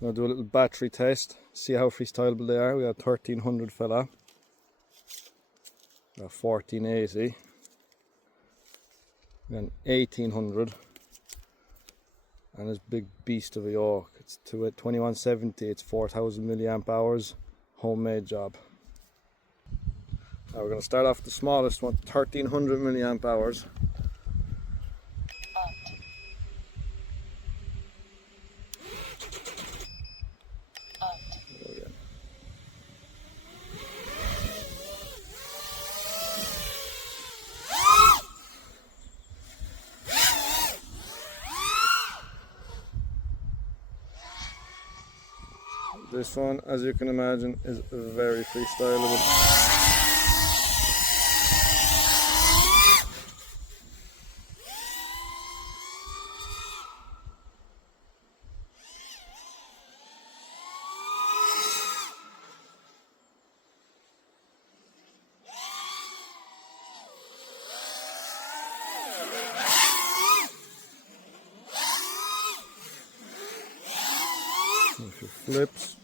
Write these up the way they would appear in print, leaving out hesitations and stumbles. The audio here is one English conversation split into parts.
I'll do a little battery test, see how freestylable they are. We got 1300 fella, got 1480, then 1800, and this big beast of a yoke. It's 2170. It's 4000 milliamp hours, homemade job. Now we're going to start off with the smallest one, 1300 milliamp hours. This one, as you can imagine, is very freestylable. If it flips.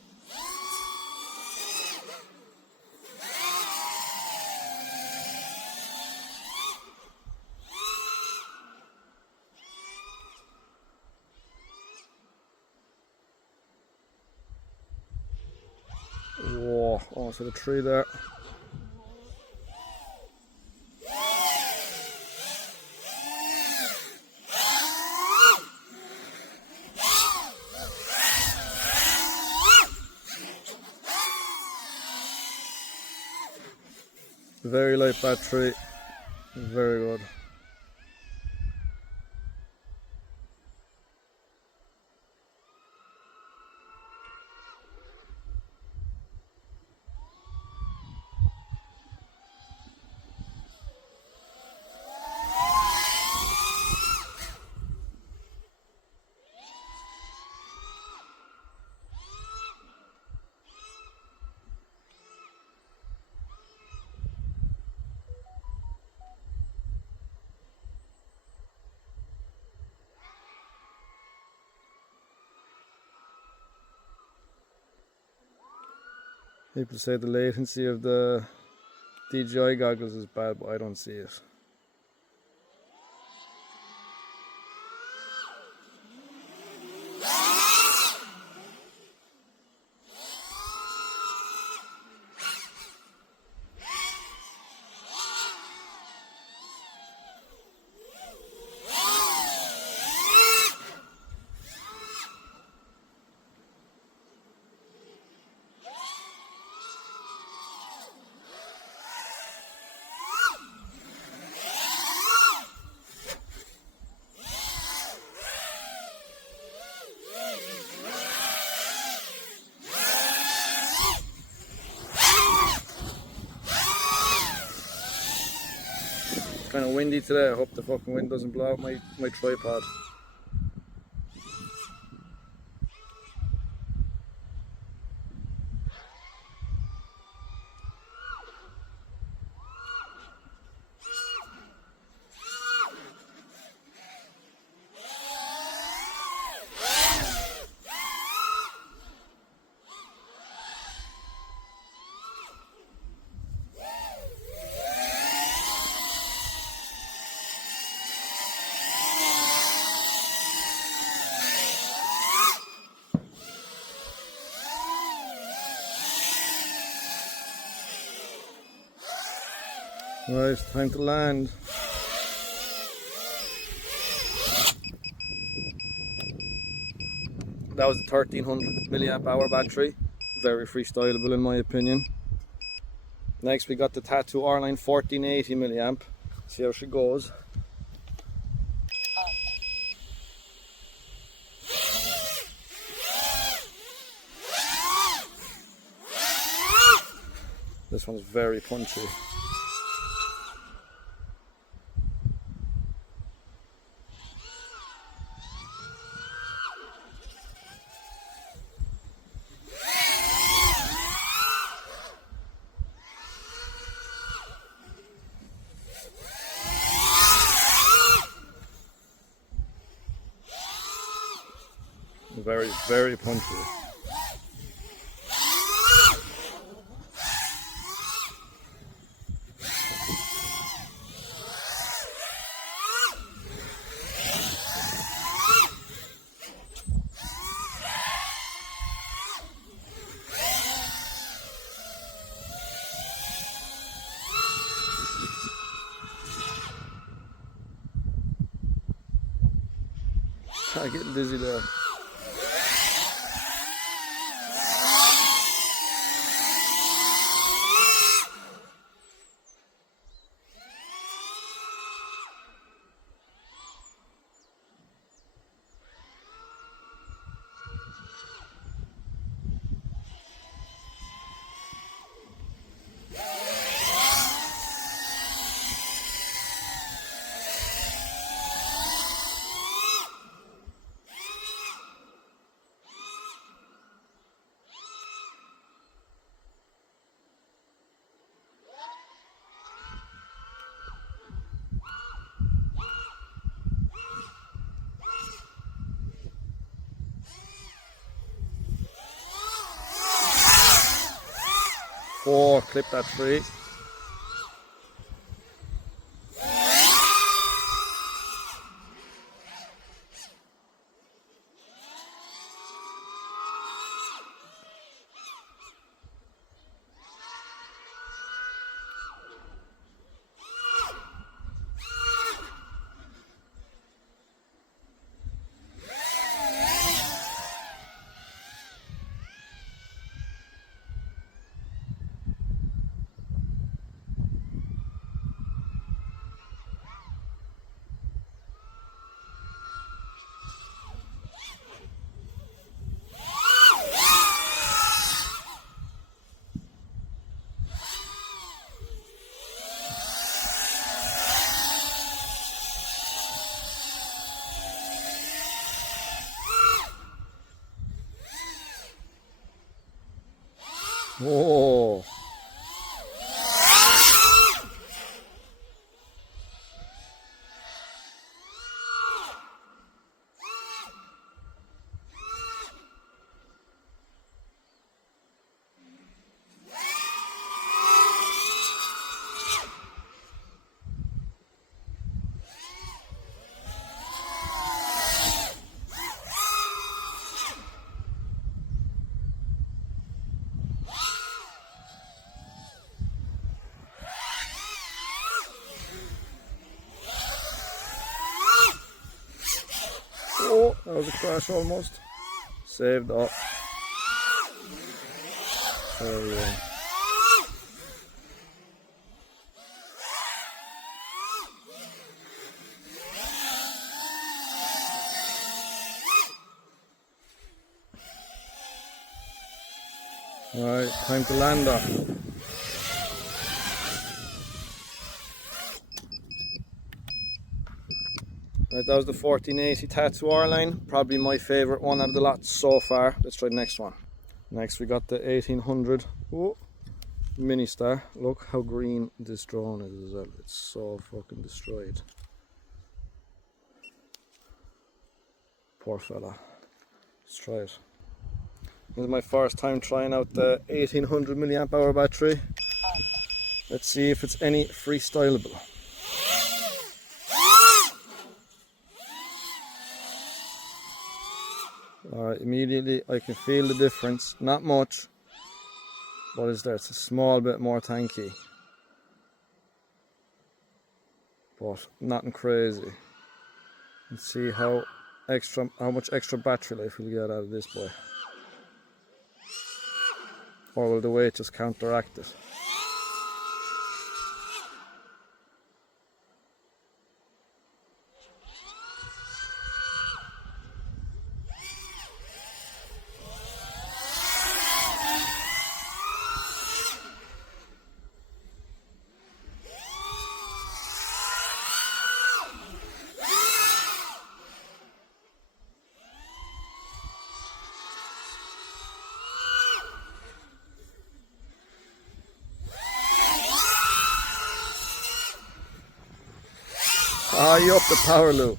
Whoa, almost hit a tree there. Very light battery, very good. People say the latency of the DJI goggles is bad, but I don't see it. Kind of windy today. I hope the fucking wind doesn't blow out my tripod. Right, time to land. That was the 1300 milliamp hour battery. Very freestylable in my opinion. Next we got the Tattu rline 1480 milliamp. See how she goes. This one's very punchy. Very, very punchy. getting dizzy there. Oh, clip that tree. Oh. Oh, that was a crash almost. Saved up. There we go. Alright, time to land her. Right, that was the 1480 Tattu R-Line. Probably my favourite one out of the lot so far. Let's try the next one. Next we got the 1800 MiniStar. Look how green this drone is as well. It's so fucking destroyed. Poor fella. Let's try it. This is my first time trying out the 1800 milliamp hour battery. Let's see if it's any freestylable. Alright, immediately I can feel the difference. Not much, but it's there. It's a small bit more tanky, but nothing crazy. Let's see how much extra battery life we'll get out of this boy. Or will the weight just counteract it? Ah, you up the power loop.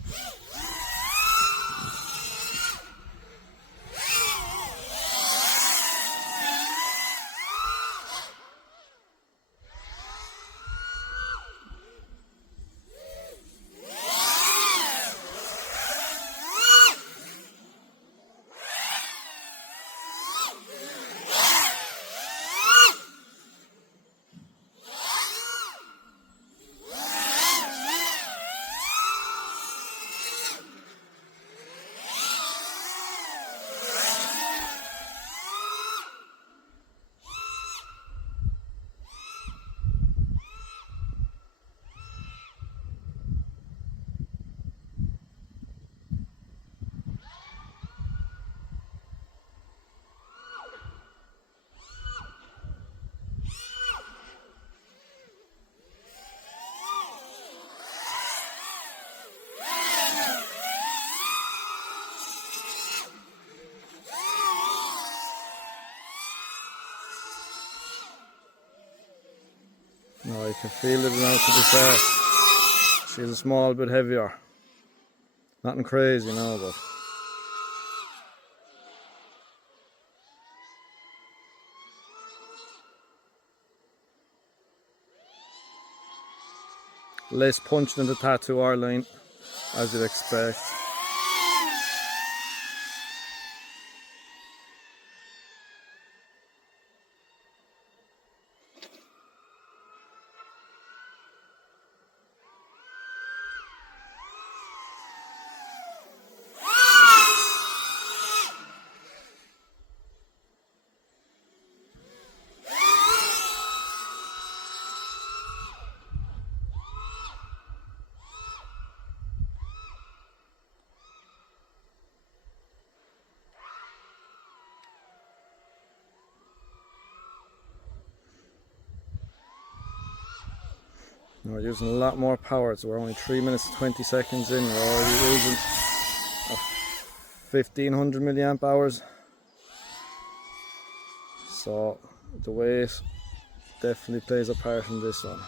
No, you can feel it now to be fair. She's a small bit heavier. Nothing crazy now, but less punch than the Tattu R-line, as you'd expect. We're using a lot more power, so we're only 3 minutes and 20 seconds in. We're already using 1500 milliamp hours. So the weight definitely plays a part in this one.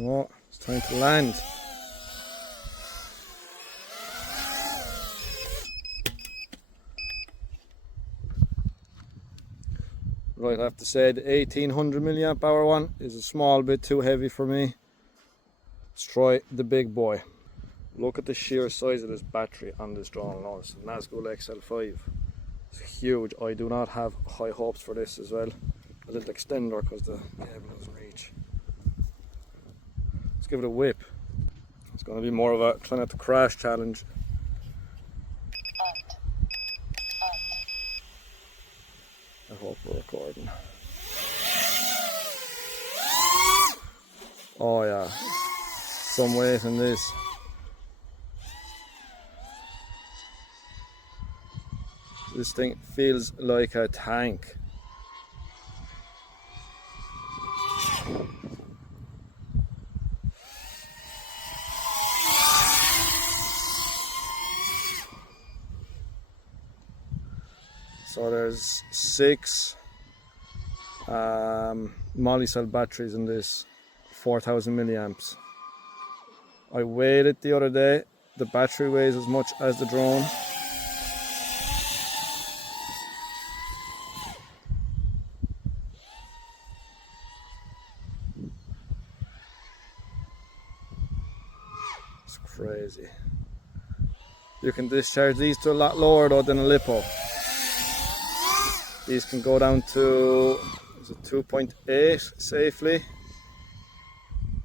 Oh, it's time to land. Right, I have to say the 1800 milliamp hour one is a small bit too heavy for me. Let's try the big boy. Look at the sheer size of this battery on this drone now. It's a Nazgul XL5. It's huge. I do not have high hopes for this as well. A little extender because the cable doesn't reach. Let's give it a whip. It's going to be more of a try not to crash challenge. I hope we're recording. Oh yeah, some weight in this. This thing feels like a tank. So there's 6 moly cell batteries in this, 4000 milliamps. I weighed it the other day. The battery weighs as much as the drone. It's crazy. You can discharge these to a lot lower though than a lipo. These can go down to 2.8 safely.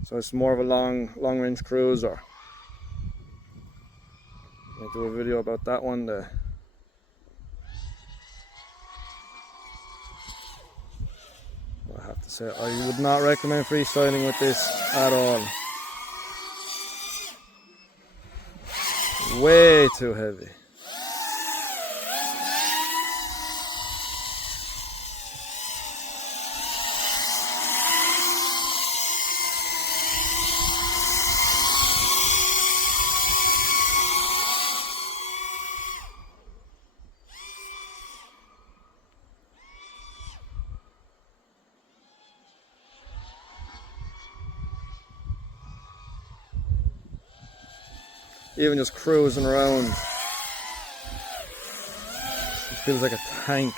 So it's more of a long range cruiser. I'll do a video about that one day. I have to say, I would not recommend freestyling with this at all. Way too heavy. Even just cruising around, it feels like a tank.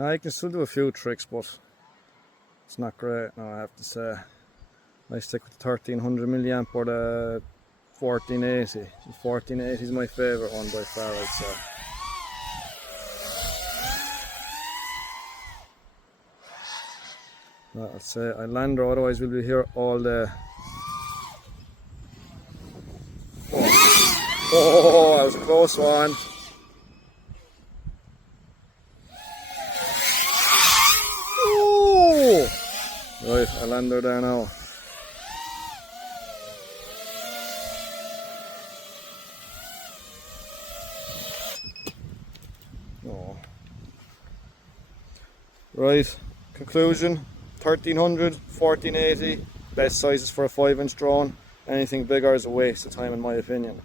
I can still do a few tricks, but it's not great. No, I have to say. I stick with the 1300 milliamp or the 1480. The 1480 is my favourite one by far, I'd say. I'll say I land her, otherwise we'll be here all day. Oh, that was a close one. Oh! Right, I land her there now. Oh. Right, conclusion, 1300, 1480, best sizes for a 5-inch drone. Anything bigger is a waste of time in my opinion.